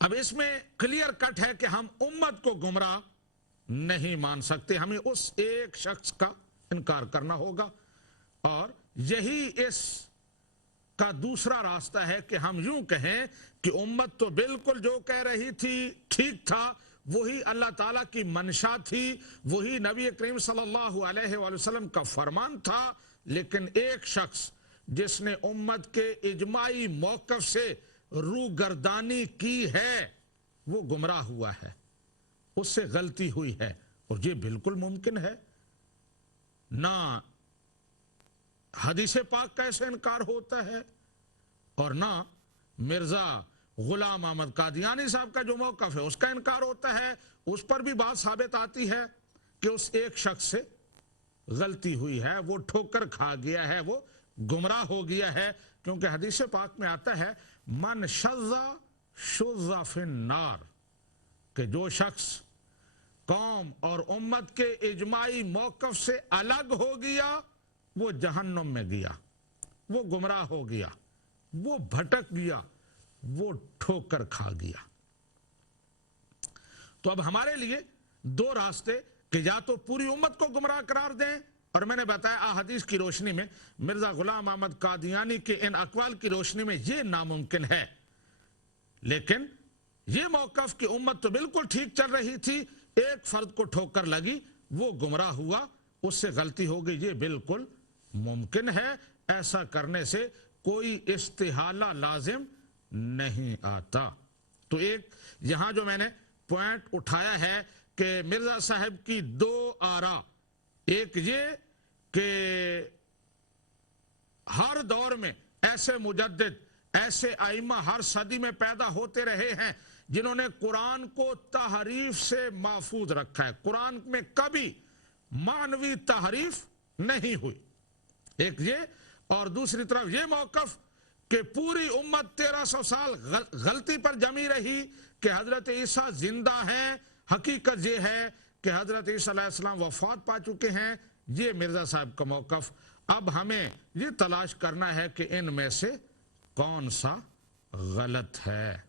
अब इसमें clear cut है कि हम उम्मत को गुमराह नहीं मान सकते, हमें उस एक शख्स का इनकार करना होगा। और यही इस का दूसरा रास्ता है कि हम यूं कहें कि उम्मत तो बिल्कुल जो कह रही थी ठीक था, वही अल्लाह ताला की मंशा थी, वही नबी करीम सल्लल्लाहु अलैहि वसल्लम का फरमान था, लेकिन एक शख्स जिसने उम्मत के इजमाई मौकफ से रूगर्दानी की है वो गुमराह हुआ है, उससे गलती हुई है। और ये बिल्कुल मुमकिन है, ना हदीस पाक का ऐसे इनकार होता है और ना मिर्जा गुलाम अहमद कादियानी साहब का जो मौकफ है उसका इनकार होता है। उस पर भी बात साबित आती है कि उस एक शख्स से गलती हुई है, वो ठोकर खा गया है, वो गुमराह हो गया है। क्योंकि हदीस पाक में आता है मन शज़्ज़ा शुज़्ज़ा फिन्नार, कि जो शख्स कौम और उम्मत के इजमाई मौकफ से अलग हो गया वो जहन्नुम में गया, वो गुमराह हो गया, वो भटक गया, वो ठोकर खा गया। तो अब हमारे लिए दो रास्ते कि या तो पूरी उम्मत को गुमराह करार दें, और मैंने बताया अहादीस की रोशनी में मिर्जा गुलाम अहमद कादियानी के इन अकवाल की रोशनी में यह नामुमकिन है। लेकिन यह मौकफ कि उम्मत तो बिल्कुल ठीक चल रही थी, एक फर्द को ठोकर लगी, वो गुमराह हुआ, उससे गलती हो गई, ये बिल्कुल मुमकिन है। ऐसा करने से कोई इस्तिहाला लाजिम नहीं आता। तो एक यहां जो मैंने पॉइंट उठाया है कि मिर्जा साहब की दो आरा, एक ये कि हर दौर में ऐसे मुजद्दिद, ऐसे आइमा हर सदी में पैदा होते रहे हैं जिन्होंने कुरान को तहरीफ से महफूज रखा है, कुरान में कभी मानवी तहरीफ नहीं हुई, एक ये। और दूसरी तरफ ये मौकफ कि पूरी उम्मत 1300 साल गलती पर जमी रही कि हजरत ईसा जिंदा हैं, हकीकत ये है कि हजरत ईसा अलैहिस्सलाम वफात पा चुके हैं, ये मिर्जा साहब का मौकफ। अब हमें ये तलाश करना है कि इनमें से कौन सा गलत है।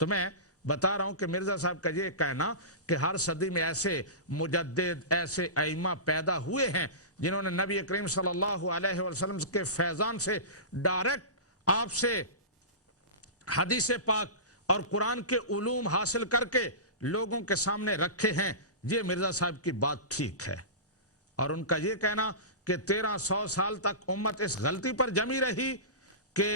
तो मैं बता रहा हूं कि मिर्जा साहब का ये कहना कि हर सदी में ऐसे मुजद्दिद, ऐसे आइमा पैदा हुए हैं जिन्होंने नबी करीम सल्लल्लाहु अलैहि वसल्लम के फैजान से डायरेक्ट आपसे हदीस पाक और कुरान के उलूम हासिल करके लोगों के सामने रखे हैं, ये मिर्जा साहब की बात ठीक है। और उनका ये कहना कि 1300 साल तक उम्मत इस गलती पर जमी रही कि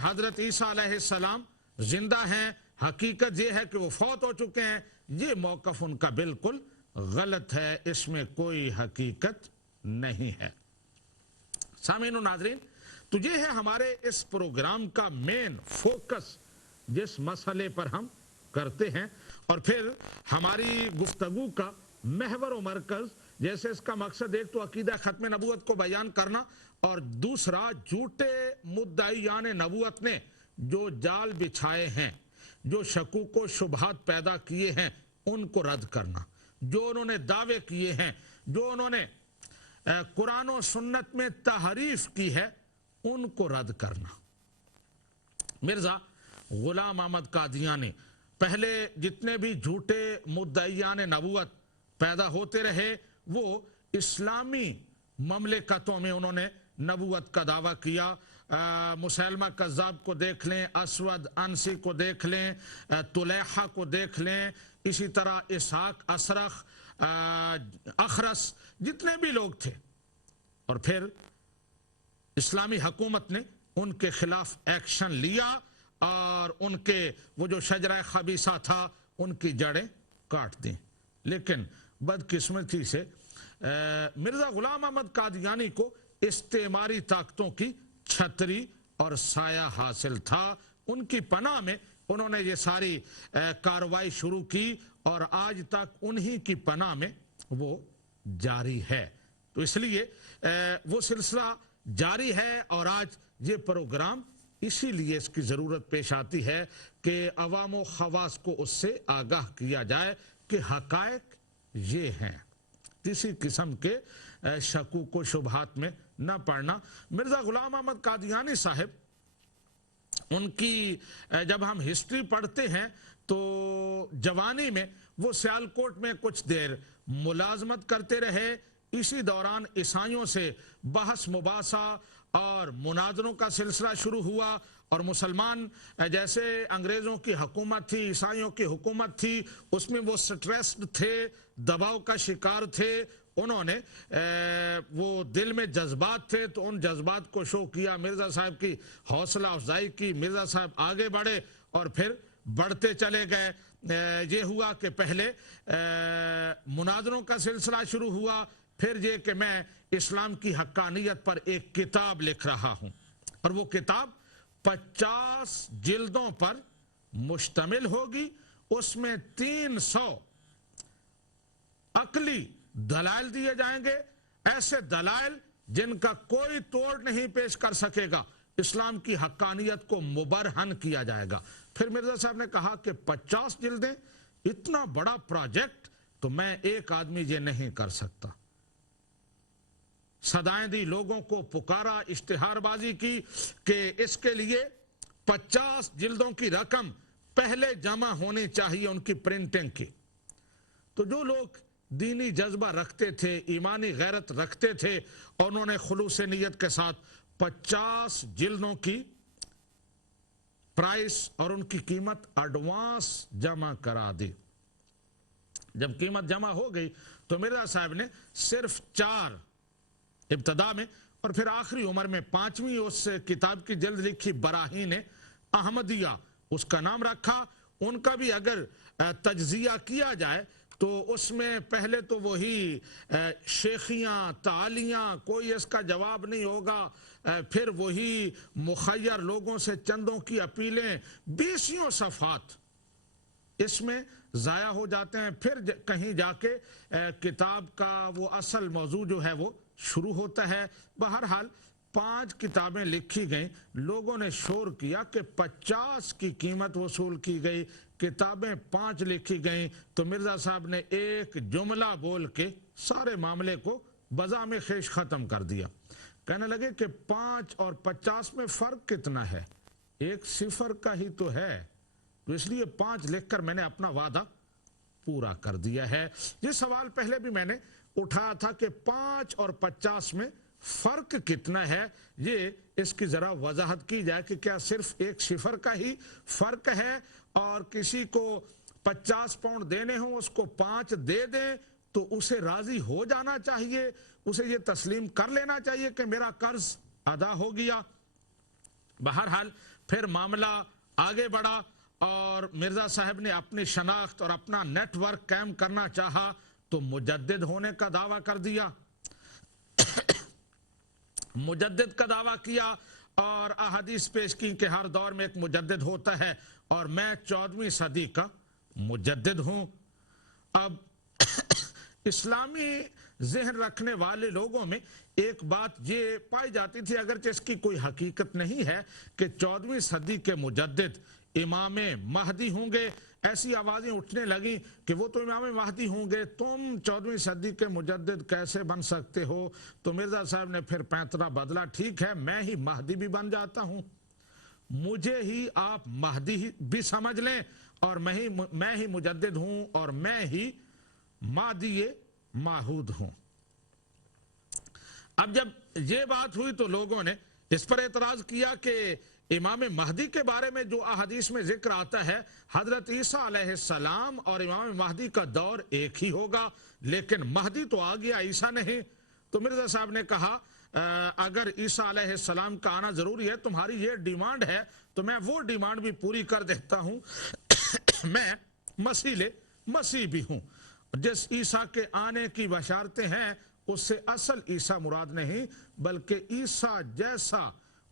हजरत ईसा अलैहिस्सलाम जिंदा हैं, हकीकत ये है कि वो फौत हो चुके हैं, ये मौकफ उनका बिल्कुल गलत है, इसमें कोई हकीकत नहीं है। सामीन नाज़रीन, तो ये है हमारे इस प्रोग्राम का मेन फोकस, जिस मसले पर हम करते हैं। और फिर हमारी गुफ्तगू का महवर व मरकज, जैसे इसका मकसद एक तो अकीदा खत्म नबूवत को बयान करना, और दूसरा झूठे मुद्दाईयान नबूवत ने जो जाल बिछाए हैं, जो शकूक व शुबहात पैदा किए हैं, उनको रद्द करना। जो उन्होंने दावे किए हैं, जो उन्होंने कुरान और सुन्नत में तहरीफ की है, उनको रद्द करना। मिर्जा गुलाम अहमद कादियानी पहले जितने भी झूठे मुद्दाईयान नबूवत पैदा होते रहे, वो इस्लामी ममलिकतों में उन्होंने नबूवत का दावा किया। मुसैलमा कज़्ज़ाब को देख लें, असवद अनसी को देख लें, तुलैहा को देख लें, इसी तरह इसहाक, असरख, अखरस, जितने भी लोग थे। और फिर इस्लामी हुकूमत ने उनके खिलाफ एक्शन लिया और उनके वो जो शजरा खबीसा था उनकी जड़ें काट दी। लेकिन बदकिस्मती से मिर्जा गुलाम अहमद कादियानी को इस्तेमारी ताकतों की छतरी और साया हासिल था, उनकी पनाह में उन्होंने ये सारी कार्रवाई शुरू की और आज तक उन्हीं की पनाह में वो जारी है। तो इसलिए वो सिलसिला जारी है और आज ये प्रोग्राम इसीलिए इसकी ज़रूरत पेश आती है कि अवाम व खवास को उससे आगाह किया जाए कि हकायक ये हैं, किसी किस्म के शकूक व शुबहात में न पड़ना। मिर्जा गुलाम अहमद कादियानी साहब उनकी जब हम हिस्ट्री पढ़ते हैं तो जवानी में वो सियालकोट में कुछ देर मुलाजमत करते रहे। इसी दौरान ईसाइयों से बहस मुबासा और मुनाजरों का सिलसिला शुरू हुआ और मुसलमान, जैसे अंग्रेजों की हुकूमत थी, ईसाइयों की हुकूमत थी, उसमें वो स्ट्रेस्ड थे, दबाव का शिकार थे। उन्होंने वो दिल में जज्बात थे तो उन जज्बात को शो किया, मिर्जा साहब की हौसला अफजाई की, मिर्जा साहब आगे बढ़े और फिर बढ़ते चले गए। ये हुआ कि पहले मुनाजरों का सिलसिला शुरू हुआ, फिर ये कि मैं इस्लाम की हक्कानियत पर एक किताब लिख रहा हूं और वो किताब 50 जिल्दों पर मुश्तमिल होगी। उसमें 300 अकली दलाइल दिए जाएंगे, ऐसे दलाइल जिनका कोई तोड़ नहीं पेश कर सकेगा। इस्लाम की हक्कानियत को मुबरहन किया जाएगा। फिर मिर्जा साहब ने कहा कि 50 जिल्दें, इतना बड़ा प्रोजेक्ट तो मैं एक आदमी ये नहीं कर सकता। सदाएं दी, लोगों को पुकारा, इश्तिहारबाजी की कि इसके लिए 50 जिल्दों की रकम पहले जमा होनी चाहिए उनकी प्रिंटिंग की। तो जो लोग दीनी जज्बा रखते थे, ईमानी गैरत रखते थे, और उन्होंने खुलूस नियत के साथ 50 जिल्दों की प्राइस और उनकी कीमत एडवांस जमा करा दी। जब कीमत जमा हो गई तो मिर्जा साहब ने सिर्फ 4 इब्तदा में और फिर आखिरी उम्र में 5वीं उस किताब की जल्द लिखी बराहीन अहमदिया, उसका नाम रखा। उनका भी अगर तज्जिया किया जाए तो उसमें पहले तो वही शेखियाँ तालियाँ, कोई इसका जवाब नहीं होगा, फिर वही मुखय्यर लोगों से चंदों की अपीलें, 20 सफ़ात इसमें ज़ाया हो जाते हैं। फिर कहीं जाके किताब का वो असल मौजू जो है वो शुरू होता है। बहरहाल 5 किताबें लिखी गई, लोगों ने शोर किया कि 50 की कीमत वसूल की गई, किताबें 5 लिखी गई। तो मिर्जा साहब ने एक जुमला बोल के सारे मामले को बज़ाम खेश खत्म कर दिया। कहने लगे कि 5 और 50 में फर्क कितना है, एक सिफर का ही तो है, तो इसलिए 5 लिखकर मैंने अपना वादा पूरा कर दिया है। ये सवाल पहले भी मैंने उठाया था कि 5 और 50 में फर्क कितना है, ये इसकी जरा वजाहत की जाए कि क्या सिर्फ एक सिफर का ही फर्क है और किसी को 50 पाउंड देने हो उसको 5 दे दें तो उसे राजी हो जाना चाहिए, उसे ये तस्लीम कर लेना चाहिए कि मेरा कर्ज अदा हो गया। बहरहाल फिर मामला आगे बढ़ा और मिर्जा साहब ने अपनी शनाख्त और अपना नेटवर्क कायम करना चाहा तो मुजद्दिद होने का दावा कर दिया। मुजद्दिद का दावा किया और अहादीस पेश की कि हर दौर में एक मुजद्दिद होता है और मैं 14वीं सदी का मुजद्दिद हूं। अब इस्लामी जहन रखने वाले लोगों में एक बात ये पाई जाती थी, अगरचे इसकी कोई हकीकत नहीं है, कि 14वीं सदी के मुजद्दिद इमाम महदी होंगे। ऐसी आवाजें उठने लगी कि वो तो इमाम महदी होंगे, तुम 14वीं सदी के मुजद्दिद कैसे बन सकते हो। तो मिर्जा साहब ने फिर पैंतरा बदला, ठीक है मैं ही महदी भी बन जाता हूं, मुझे ही आप महदी भी समझ लें और मैं ही मुजद्दिद हूं और मैं ही महदी माहूद हूं। अब जब ये बात हुई तो लोगों ने इस पर एतराज किया कि इमाम महदी के बारे में जो अहादीस में जिक्र आता है, हजरत ईसा अलैहिस्सलाम और इमाम महदी का दौर एक ही होगा, लेकिन महदी तो आ गया, ईसा नहीं। तो मिर्जा साहब ने कहा अगर ईसा अलैहिस्सलाम का आना जरूरी है, तुम्हारी ये डिमांड है, तो मैं वो डिमांड भी पूरी कर देता हूं। मैं मसीह भी हूं। जिस ईसा के आने की बशारतें हैं उससे असल ईसा मुराद नहीं, बल्कि ईसा जैसा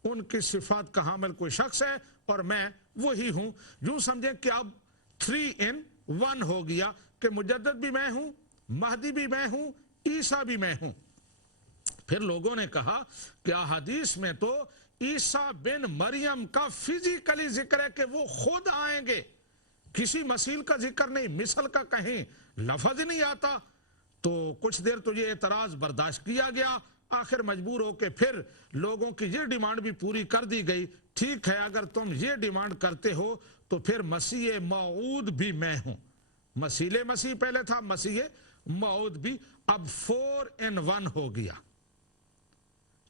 उनकी सिफात का हामिल कोई शख्स है और मैं वही हूं। यूं समझें कि अब 3 in 1 हो गया कि मुजद्दिद भी मैं हूं, महदी भी मैं हूं, ईसा भी मैं हूं। फिर लोगों ने कहा कि अहादीस में तो ईसा बिन मरियम का फिजिकली जिक्र है कि वो खुद आएंगे, किसी मसील का जिक्र नहीं, मिसल का कहीं लफज नहीं आता। तो कुछ देर तो ये एतराज बर्दाश्त किया गया। आखिर मजबूर हो के फिर लोगों की ये डिमांड भी पूरी कर दी गई, ठीक है अगर तुम ये डिमांड करते हो तो फिर मसीह मऊद भी मैं हूं। मसीह पहले था, मसीह मऊद भी अब 4 in 1 हो गया।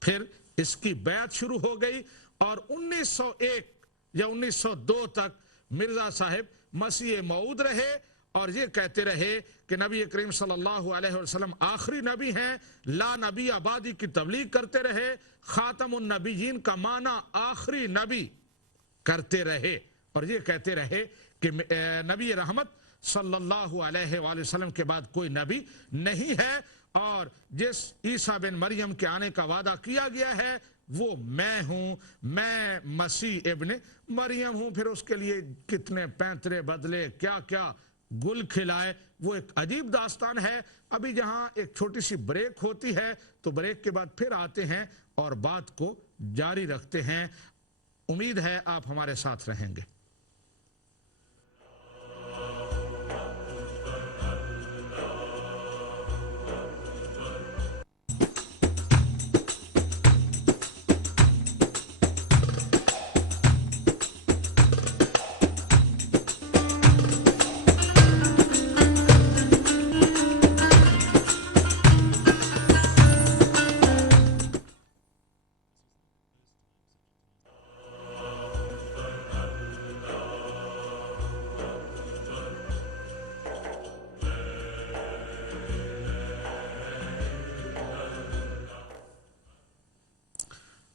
फिर इसकी बैत शुरू हो गई और 1901 या 1902 तक मिर्जा साहिब मसीह मऊद रहे और ये कहते रहे कि नबी करीम सल्लल्लाहु अलैहि वसल्लम आखिरी नबी हैं, ला नबी आबादी की तबलीग करते रहे, खातमुन नबीयीन का माना आखिरी नबी करते रहे और ये कहते रहे कि नबी रहमत सल्लल्लाहु अलैहि वसल्लम के बाद कोई नबी नहीं है और जिस ईसा बिन मरियम के आने का वादा किया गया है वो मैं हूं, मैं मसीह इब्ने मरियम हूं। फिर उसके लिए कितने पैंतरे बदले, क्या क्या गुल खिलाए, वो एक अजीब दास्तान है। अभी जहां एक छोटी सी ब्रेक होती है तो ब्रेक के बाद फिर आते हैं और बात को जारी रखते हैं। उम्मीद है आप हमारे साथ रहेंगे।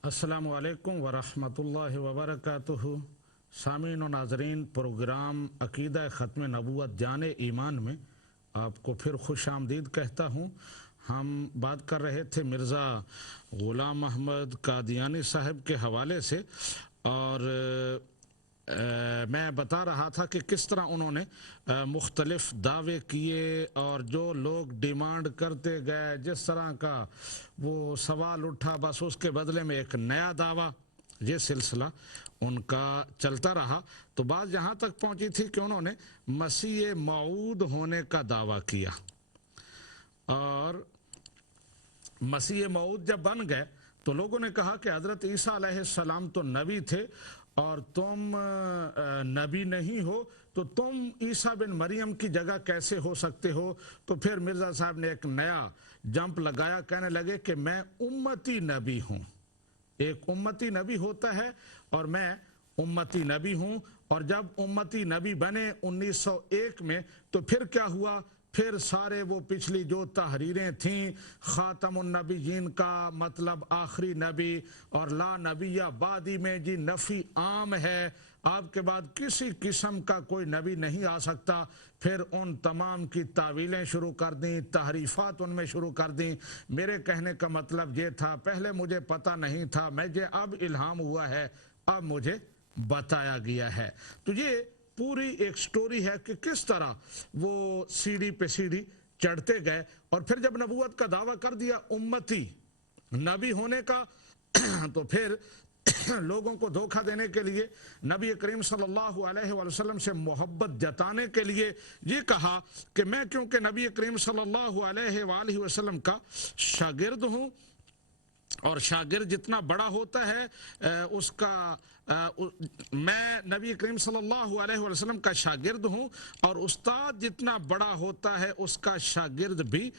अस्सलामु अलैकुम वरहमतुल्लाहि वबरकातुहू। सामीन और नाजरीन, प्रोग्राम अकीदा ख़त्म नबूवत जाने ईमान में आपको फिर खुश आमदीद कहता हूँ। हम बात कर रहे थे मिर्ज़ा ग़ुलाम अहमद कादियानी साहब के हवाले से और मैं बता रहा था कि किस तरह उन्होंने मुख्तलिफ दावे किए और जो लोग डिमांड करते गए, जिस तरह का वो सवाल उठा, बस उसके बदले में एक नया दावा, ये सिलसिला उनका चलता रहा। तो बात यहाँ तक पहुँची थी कि उन्होंने मसीह मऊद होने का दावा किया और मसीह मऊद जब बन गए तो लोगों ने कहा कि हज़रत ईसा अलैहिस्सलाम तो नबी थे और तुम नबी नहीं हो, तो तुम ईसा बिन मरियम की जगह कैसे हो सकते हो। तो फिर मिर्ज़ा साहब ने एक नया जंप लगाया, कहने लगे कि मैं उम्मती नबी हूँ। एक उम्मती नबी होता है और मैं उम्मती नबी हूँ। और जब उम्मती नबी बने 1901 में तो फिर क्या हुआ, फिर सारे वो पिछली जो तहरीरें थीं, ख़ातमुन नबीयीन का मतलब आखिरी नबी और ला नबिया बादी में जी नफ़ी आम है, आपके बाद किसी किस्म का कोई नबी नहीं आ सकता। फिर उन तमाम की तावीलें शुरू कर दी, तहरीफ़ात उनमें शुरू कर दी। मेरे कहने का मतलब ये था, पहले मुझे पता नहीं था, मुझे अब इल्हाम हुआ है, अब मुझे बताया गया है। तो ये पूरी एक स्टोरी है कि किस तरह वो सीढ़ी पे सीढ़ी चढ़ते गए और फिर जब नबूवत का दावा कर दिया उम्मती नबी होने का तो फिर लोगों को धोखा देने के लिए, नबी करीम सल्लल्लाहु अलैहि वसल्लम से मोहब्बत जताने के लिए ये कहा कि मैं क्योंकि नबी करीम सल्लल्लाहु अलैहि वसल्लम का शागिर्द हूँ और शागिर्द जितना बड़ा होता है उसका मैं नबी करीम सल्लल्लाहु अलैहि वसल्लम का शागिर्द हूँ और उस्ताद जितना बड़ा होता है उसका शागिर्द भी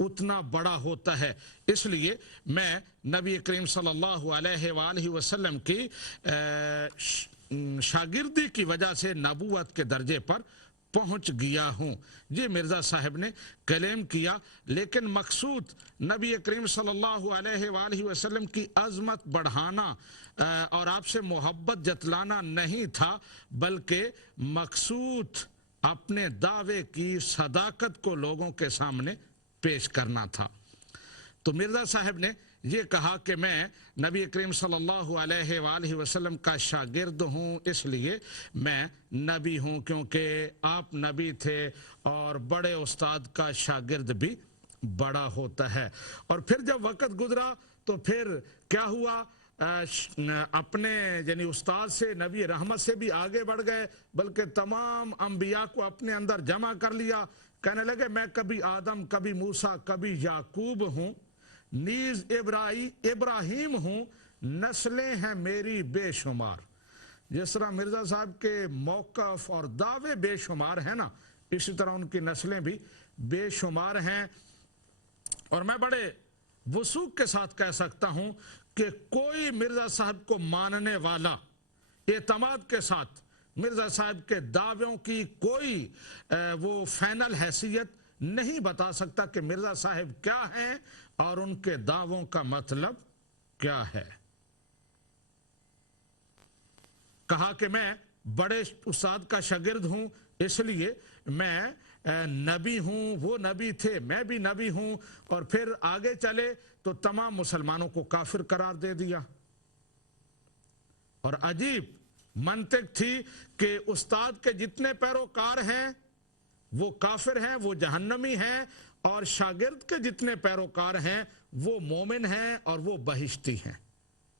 उतना बड़ा होता है। इसलिए मैं नबी करीम सल्लल्लाहु अलैहि वसल्लम की शागिर्दी की वजह से नबूवत के दर्जे पर पहुंच गया हूँ, ये मिर्ज़ा साहब ने क्लेम किया। लेकिन मकसूद नबी करीम सल्लल्लाहु अलैहि वसल्लम की अज़मत बढ़ाना और आपसे मोहब्बत जतलाना नहीं था, बल्कि मकसूद अपने दावे की सदाकत को लोगों के सामने पेश करना था। तो मिर्ज़ा साहब ने ये कहा कि मैं नबी करीम सल्लल्लाहु अलैहि वसल्लम का शागिर्द हूँ, इसलिए मैं नबी हूँ, क्योंकि आप नबी थे और बड़े उस्ताद का शागिर्द भी बड़ा होता है। और फिर जब वक़्त गुजरा तो फिर क्या हुआ, अपने यानी उस्ताद से, नबी रहमत से भी आगे बढ़ गए, बल्कि तमाम अंबिया को अपने अंदर जमा कर लिया। कहने लगे मैं कभी आदम, कभी मूसा, कभी याकूब हूँ, नीज इब्राहिम हूं, नस्लें हैं मेरी बेशुमार। जिस तरह मिर्जा साहब के मौकफ और दावे बेशुमार हैं ना, इसी तरह उनकी नस्लें भी बेशुमार हैं। और मैं बड़े वसूख के साथ कह सकता हूं कि कोई मिर्जा साहब को मानने वाला एतमाद के साथ मिर्जा साहब के दावों की कोई वो फाइनल हैसियत नहीं बता सकता कि मिर्जा साहब क्या हैं और उनके दावों का मतलब क्या है। कहा कि मैं बड़े उस्ताद का शागिर्द हूं, इसलिए मैं नबी हूं, वो नबी थे, मैं भी नबी हूं। और फिर आगे चले तो तमाम मुसलमानों को काफिर करार दे दिया। और अजीब मंतिक थी कि उस्ताद के जितने पैरोकार हैं वो काफिर हैं, वो जहन्नमी हैं, और शागिर्द के जितने पैरोकार हैं वो मोमिन हैं और वो बहिश्ती हैं।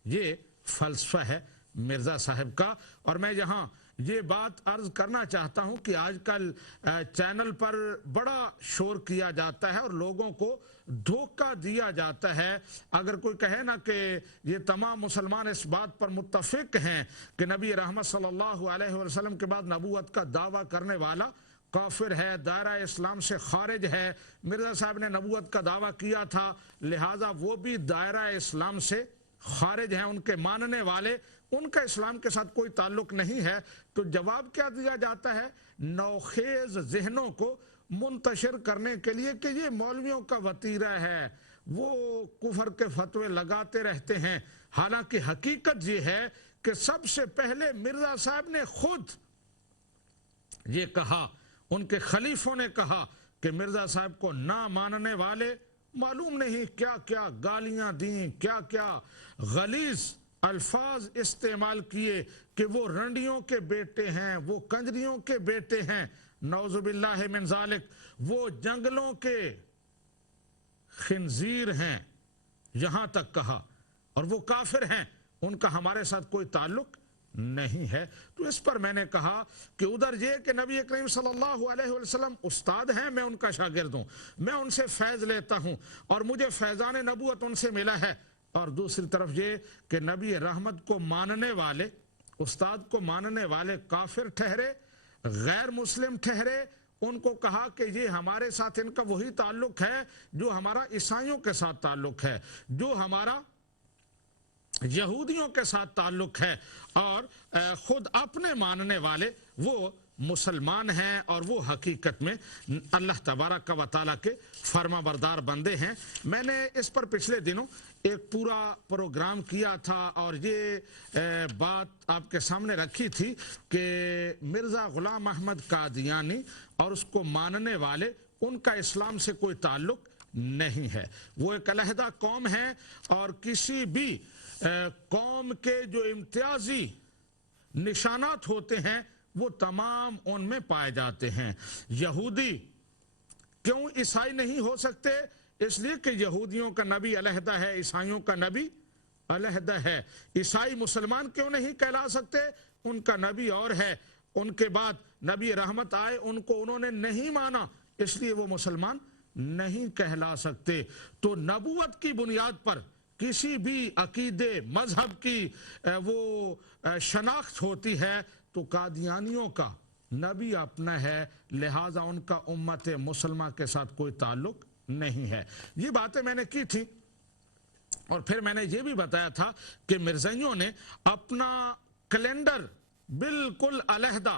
ये फलसफा है मिर्जा साहब का। और मैं यहाँ ये बात अर्ज करना चाहता हूं कि आजकल चैनल पर बड़ा शोर किया जाता है और लोगों को धोखा दिया जाता है। अगर कोई कहे ना कि ये तमाम मुसलमान इस बात पर मुत्तफिक हैं कि नबी रहमत सल्लल्लाहु अलैहि वसल्लम के बाद नबूवत का दावा करने वाला काफिर है, दायरा इस्लाम से खारिज है। मिर्जा साहब ने नबूवत का दावा किया था, लिहाजा वो भी दायरा इस्लाम से खारिज हैं, उनके मानने वाले, उनका इस्लाम के साथ कोई ताल्लुक नहीं है। तो जवाब क्या दिया जाता है नौखेज जहनों को मुंतशिर करने के लिए कि ये मौलवियों का वतीरा है, वो कुफर के फतवे लगाते रहते हैं। हालांकि हकीकत ये है कि सबसे पहले मिर्जा साहब ने खुद ये कहा, उनके खलीफों ने कहा कि मिर्जा साहब को ना मानने वाले मालूम नहीं क्या क्या गालियां दी, क्या क्या गलीज अल्फाज इस्तेमाल किए कि वो रंडियों के बेटे हैं, वो कंजरियों के बेटे हैं, नौजुबिल्लाह मिन जालिक, वो जंगलों के खिंजीर हैं, यहां तक कहा। और वो काफिर हैं, उनका हमारे साथ कोई ताल्लुक नहीं है। तो इस पर मैंने कहा कि उधर ये कि नबी करीम सल्लल्लाहु अलैहि वसल्लम उस्ताद हैं, मैं उनका शागिर्द हूं, मैं उनसे फैज लेता हूं और मुझे फैजान नबूवत उनसे मिला है। और दूसरी तरफ ये कि नबी रहमत को मानने वाले, उस्ताद को मानने वाले काफिर ठहरे, गैर मुस्लिम ठहरे, उनको कहा कि ये हमारे साथ इनका वही ताल्लुक है जो हमारा ईसाइयों के साथ ताल्लुक है, जो हमारा यहूदियों के साथ ताल्लुक है, और खुद अपने मानने वाले वो मुसलमान हैं और वो हकीकत में अल्लाह तबारक व तआला के फर्मा बरदार बंदे हैं। मैंने इस पर पिछले दिनों एक पूरा प्रोग्राम किया था और ये बात आपके सामने रखी थी कि मिर्ज़ा गुलाम अहमद कादियानी और उसको मानने वाले, उनका इस्लाम से कोई ताल्लुक नहीं है। वो एक अलहदा कौम है और किसी भी कौम के जो इम्तियाजी निशानात होते हैं वो तमाम उनमें पाए जाते हैं। यहूदी क्यों ईसाई नहीं हो सकते? इसलिए कि यहूदियों का नबी अलहदा है, ईसाइयों का नबी अलहदा है। ईसाई मुसलमान क्यों नहीं कहला सकते? उनका नबी और है, उनके बाद नबी रहमत आए, उनको उन्होंने नहीं माना, इसलिए वो मुसलमान नहीं कहला सकते। तो नबूवत की बुनियाद पर किसी भी अकीदे मजहब की वो शनाख्त होती है तो कादियानियों का नबी अपना है, लिहाजा उनका उम्मत मुसलमा के साथ कोई ताल्लुक नहीं है। ये बातें मैंने की थी और फिर मैंने ये भी बताया था कि मिर्ज़ाइयों ने अपना कैलेंडर बिल्कुल अलहदा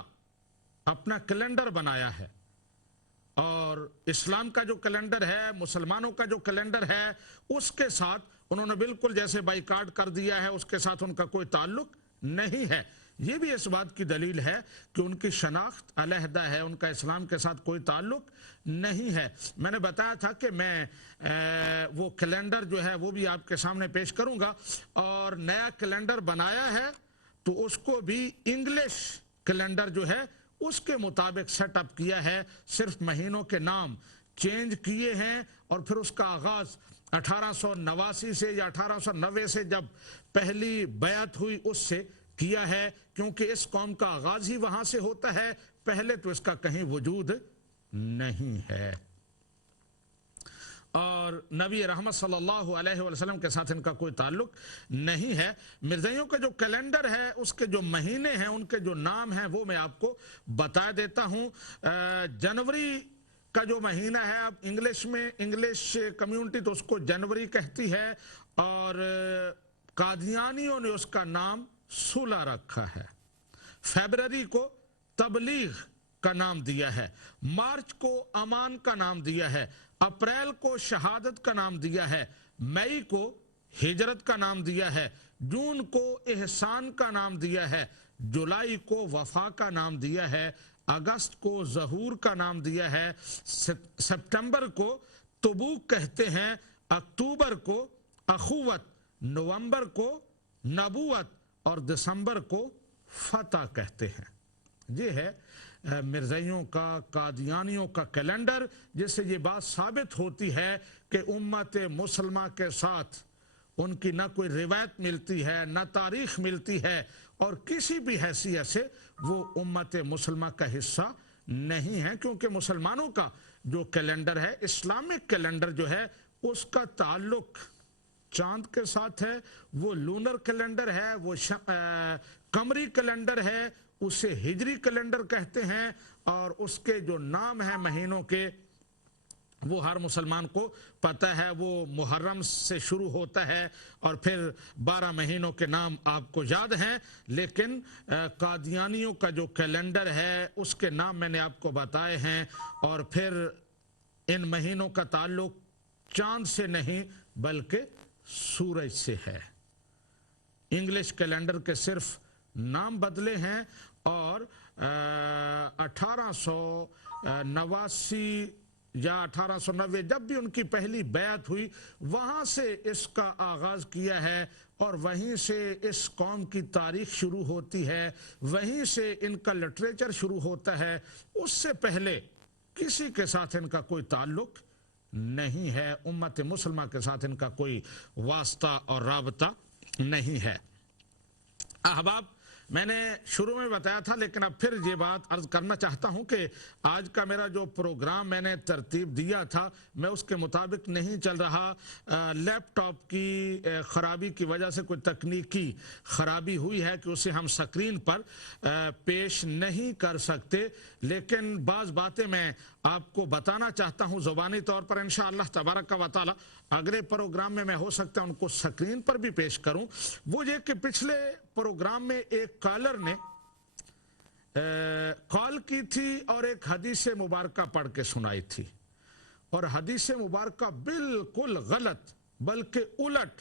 अपना कैलेंडर बनाया है और इस्लाम का जो कैलेंडर है, मुसलमानों का जो कैलेंडर है, उसके साथ उन्होंने बिल्कुल जैसे बाइकाट कर दिया है, उसके साथ उनका कोई ताल्लुक नहीं है। ये भी इस बात की दलील है कि उनकी शनाख्त अलहदा है, उनका इस्लाम के साथ कोई ताल्लुक नहीं है। मैंने बताया था कि मैं वो कैलेंडर जो है वो भी आपके सामने पेश करूंगा और नया कैलेंडर बनाया है तो उसको भी इंग्लिश कैलेंडर जो है उसके मुताबिक सेटअप किया है, सिर्फ महीनों के नाम चेंज किए हैं और फिर उसका आगाज 1889 से या 1890 से जब पहली बयात हुई उससे किया है, क्योंकि इस कौम का आगाज ही वहां से होता है, पहले तो इसका कहीं वजूद नहीं है। और नबी रहमत सल्लल्लाहु अलैहि वसल्लम के साथ इनका कोई ताल्लुक नहीं है। मिर्ज़ाइयों का जो कैलेंडर है, उसके जो महीने हैं, उनके जो नाम हैं, वो मैं आपको बता देता हूँ। जनवरी का जो महीना है, अब इंग्लिश में, इंग्लिश कम्युनिटी तो उसको जनवरी कहती है, और कादियानियों ने उसका नाम सुलह रखा है। फरवरी को तबलीग का नाम दिया है, मार्च को अमान का नाम दिया है, अप्रैल को शहादत का नाम दिया है, मई को हिजरत का नाम दिया है, जून को एहसान का नाम दिया है, जुलाई को वफा का नाम दिया है, अगस्त को जहूर का नाम दिया है, सितंबर को तबूक कहते हैं, अक्टूबर को अखुवत, नवंबर को नबूवत और दिसंबर को फतह कहते हैं। ये है मिर्ज़ाइयों का, कादियानियों का कैलेंडर, जिससे ये बात साबित होती है कि उम्मत मुसलमा के साथ उनकी न कोई रिवायत मिलती है, न तारीख मिलती है, और किसी भी हैसियत से वो उम्मत मुसलमा का हिस्सा नहीं है। क्योंकि मुसलमानों का जो कैलेंडर है, इस्लामिक कैलेंडर जो है, उसका ताल्लुक चांद के साथ है। वो लूनर कैलेंडर है, वो कमरी कैलेंडर है, उसे हिजरी कैलेंडर कहते हैं, और उसके जो नाम है महीनों के, वो हर मुसलमान को पता है। वो मुहर्रम से शुरू होता है और फिर 12 महीनों के नाम आपको याद हैं, लेकिन कादियानियों का जो कैलेंडर है, उसके नाम मैंने आपको बताए हैं। और फिर इन महीनों का ताल्लुक चांद से नहीं बल्कि सूरज से है। इंग्लिश कैलेंडर के सिर्फ नाम बदले हैं, और 1889 या 1890 जब भी उनकी पहली बैत हुई, वहाँ से इसका आगाज़ किया है, और वहीं से इस कौम की तारीख शुरू होती है, वहीं से इनका लिटरेचर शुरू होता है। उससे पहले किसी के साथ इनका कोई ताल्लुक नहीं है, उम्मत मुसलमान के साथ इनका कोई वास्ता और राबता नहीं है। अहबाब, मैंने शुरू में बताया था, लेकिन अब फिर ये बात अर्ज करना चाहता हूं कि आज का मेरा जो प्रोग्राम मैंने तरतीब दिया था, मैं उसके मुताबिक नहीं चल रहा। लैपटॉप की ख़राबी की वजह से कोई तकनीकी ख़राबी हुई है कि उसे हम स्क्रीन पर पेश नहीं कर सकते, लेकिन बाज़ बातें मैं आपको बताना चाहता हूं ज़ुबानी तौर पर। इंशाअल्लाह तबारक व तआला अगले प्रोग्राम में मैं हो सकता है उनको स्क्रीन पर भी पेश करूं। वो ये कि पिछले प्रोग्राम में एक कॉलर ने कॉल की थी और एक हदीस मुबारक पढ़ के सुनाई थी, और हदीस मुबारक बिल्कुल गलत बल्कि उलट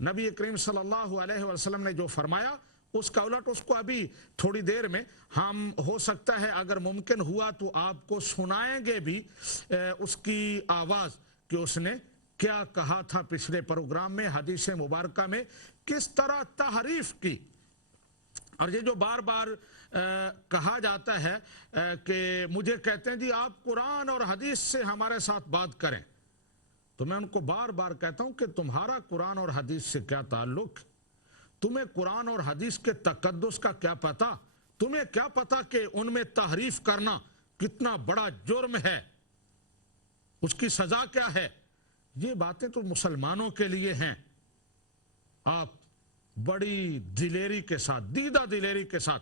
नबी करीम सल्लल्लाहु अलैहि वसल्लम ने जो फरमाया उसका उलट, उसको अभी थोड़ी देर में हम हो सकता है अगर मुमकिन हुआ तो आपको सुनाएंगे भी उसकी आवाज़ कि उसने क्या कहा था पिछले प्रोग्राम में, हदीस मुबारक में किस तरह तहरीफ की। और ये जो बार बार कहा जाता है कि मुझे कहते हैं जी आप कुरान और हदीस से हमारे साथ बात करें, तो मैं उनको बार बार कहता हूं कि तुम्हारा कुरान और हदीस से क्या ताल्लुक, तुम्हें कुरान और हदीस के तकद्दुस का क्या पता, तुम्हें क्या पता कि उनमें तहरीफ करना कितना बड़ा जुर्म है, उसकी सजा क्या है। ये बातें तो मुसलमानों के लिए हैं। आप बड़ी दिलेरी के साथ, दीदा दिलेरी के साथ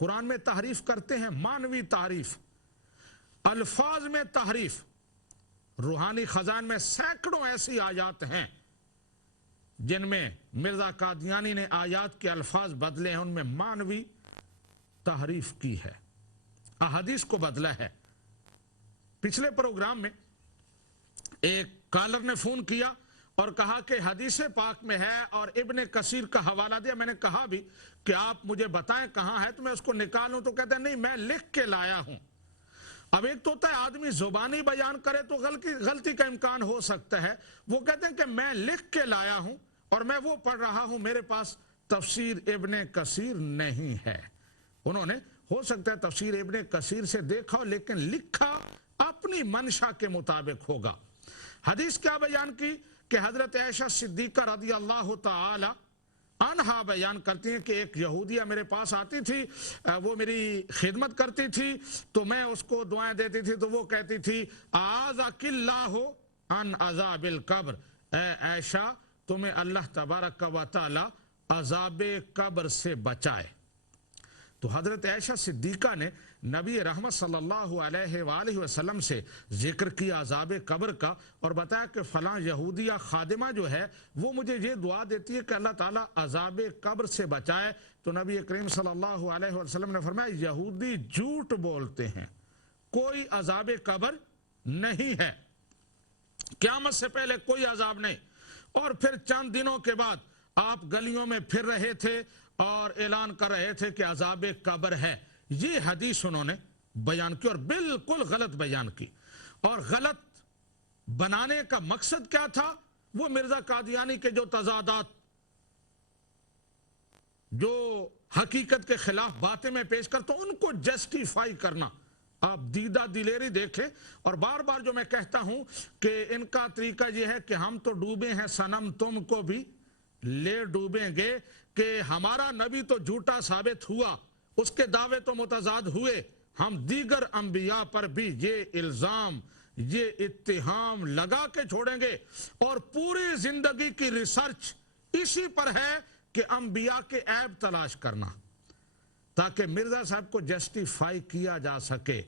कुरान में तहरीफ करते हैं, मानवी तारीफ, अल्फाज में तहरीफ। रूहानी खजान में सैकड़ों ऐसी आयात हैं जिनमें मिर्जा कादियानी ने आयात के अल्फाज बदले हैं, उनमें मानवी तहरीफ की है, अहादीस को बदला है। पिछले प्रोग्राम में एक कॉलर ने फोन किया और कहा कि हदीस पाक में है और इब्ने कसीर का हवाला दिया। मैंने कहा भी कि आप मुझे बताएं कहां है तो मैं उसको निकालूं, तो कहते हैं नहीं मैं लिख के लाया हूं। अब एक तो होता है आदमी जुबानी बयान करे तो गलती का इम्कान हो सकता है, वो कहते हैं कि मैं लिख के लाया हूं और मैं वो पढ़ रहा हूं, मेरे पास तफसीर इब्ने कसीर नहीं है। उन्होंने हो सकता है तफसीर इब्ने कसीर से देखा हो, लेकिन लिखा अपनी मंशा के मुताबिक होगा। हदीस क्या बयान की कि हजरत आयशा सिद्दीका रज़ी अल्लाह तआला अन्हा बयान करती हैं कि एक यहूदिया मेरे पास आती थी, वो मेरी खिदमत करती थी, तो मैं उसको दुआएं देती थी, तो वो कहती थी आज़ाकिल्लाहु अन अज़ाबिल कब्र, ए ऐशा तुम्हें अल्लाह तबारक व तआला अज़ाब कब्र से बचाए। तो हजरत आयशा सिद्दीका ने नबी रहमत सल्लल्लाहु अलैहि वसल्लम से जिक्र किया अज़ाब कब्र का और बताया कि फ़लाँ यहूदिया खादिमा जो है वो मुझे ये दुआ देती है कि अल्लाह ताला अज़ाब कब्र से बचाए। तो नबी करीम सल्लल्लाहु अलैहि वसल्लम ने फरमाया यहूदी झूठ बोलते हैं, कोई अज़ाब कब्र नहीं है, क़यामत से पहले कोई अज़ाब नहीं। और फिर चंद दिनों के बाद आप गलियों में फिर रहे थे और ऐलान कर रहे थे कि अज़ाब कब्र है। ये हदीस उन्होंने बयान की और बिल्कुल गलत बयान की। और गलत बनाने का मकसद क्या था? वो मिर्जा कादियानी के जो तजादात, जो हकीकत के खिलाफ बातें में पेश करता हूं, उनको जस्टिफाई करना। आप दीदा दिलेरी देखें। और बार बार जो मैं कहता हूं कि इनका तरीका यह है कि हम तो डूबे हैं सनम, तुमको भी ले डूबेंगे, कि हमारा नबी तो झूठा साबित हुआ, उसके दावे तो मुतजाद हुए, हम दीगर अंबिया पर भी ये इल्जाम, ये इत्तिहाम लगा के छोड़ेंगे। और पूरी जिंदगी की रिसर्च इसी पर है कि अंबिया के ऐब तलाश करना, ताकि मिर्जा साहब को जस्टिफाई किया जा सके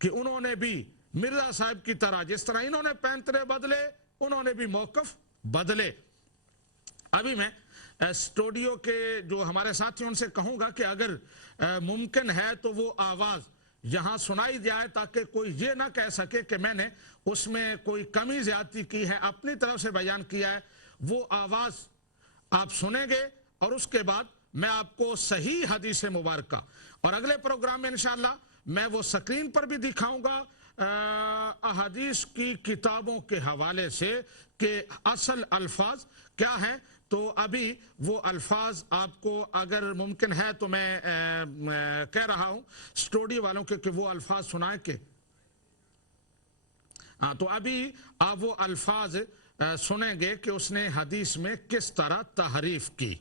कि उन्होंने भी मिर्जा साहब की तरह, जिस तरह इन्होंने पैंतरे बदले, उन्होंने भी मौकफ बदले। अभी मैं स्टूडियो के जो हमारे साथी उनसे कहूंगा कि अगर मुमकिन है तो वो आवाज यहां सुनाई जाए, ताकि कोई ये ना कह सके कि मैंने उसमें कोई कमी ज्यादती की है, अपनी तरफ से बयान किया है। वो आवाज आप सुनेंगे और उसके बाद मैं आपको सही हदीस मुबारक और अगले प्रोग्राम में इंशाअल्लाह मैं वो स्क्रीन पर भी दिखाऊंगा अहादीस की किताबों के हवाले से कि असल अल्फाज क्या है। तो अभी वो अल्फाज आपको अगर मुमकिन है तो मैं कह रहा हूं स्टूडियो वालों के कि वो अल्फाज सुनाए के। तो अभी आप वो अल्फाज सुनेंगे कि उसने हदीस में किस तरह तहरीफ की।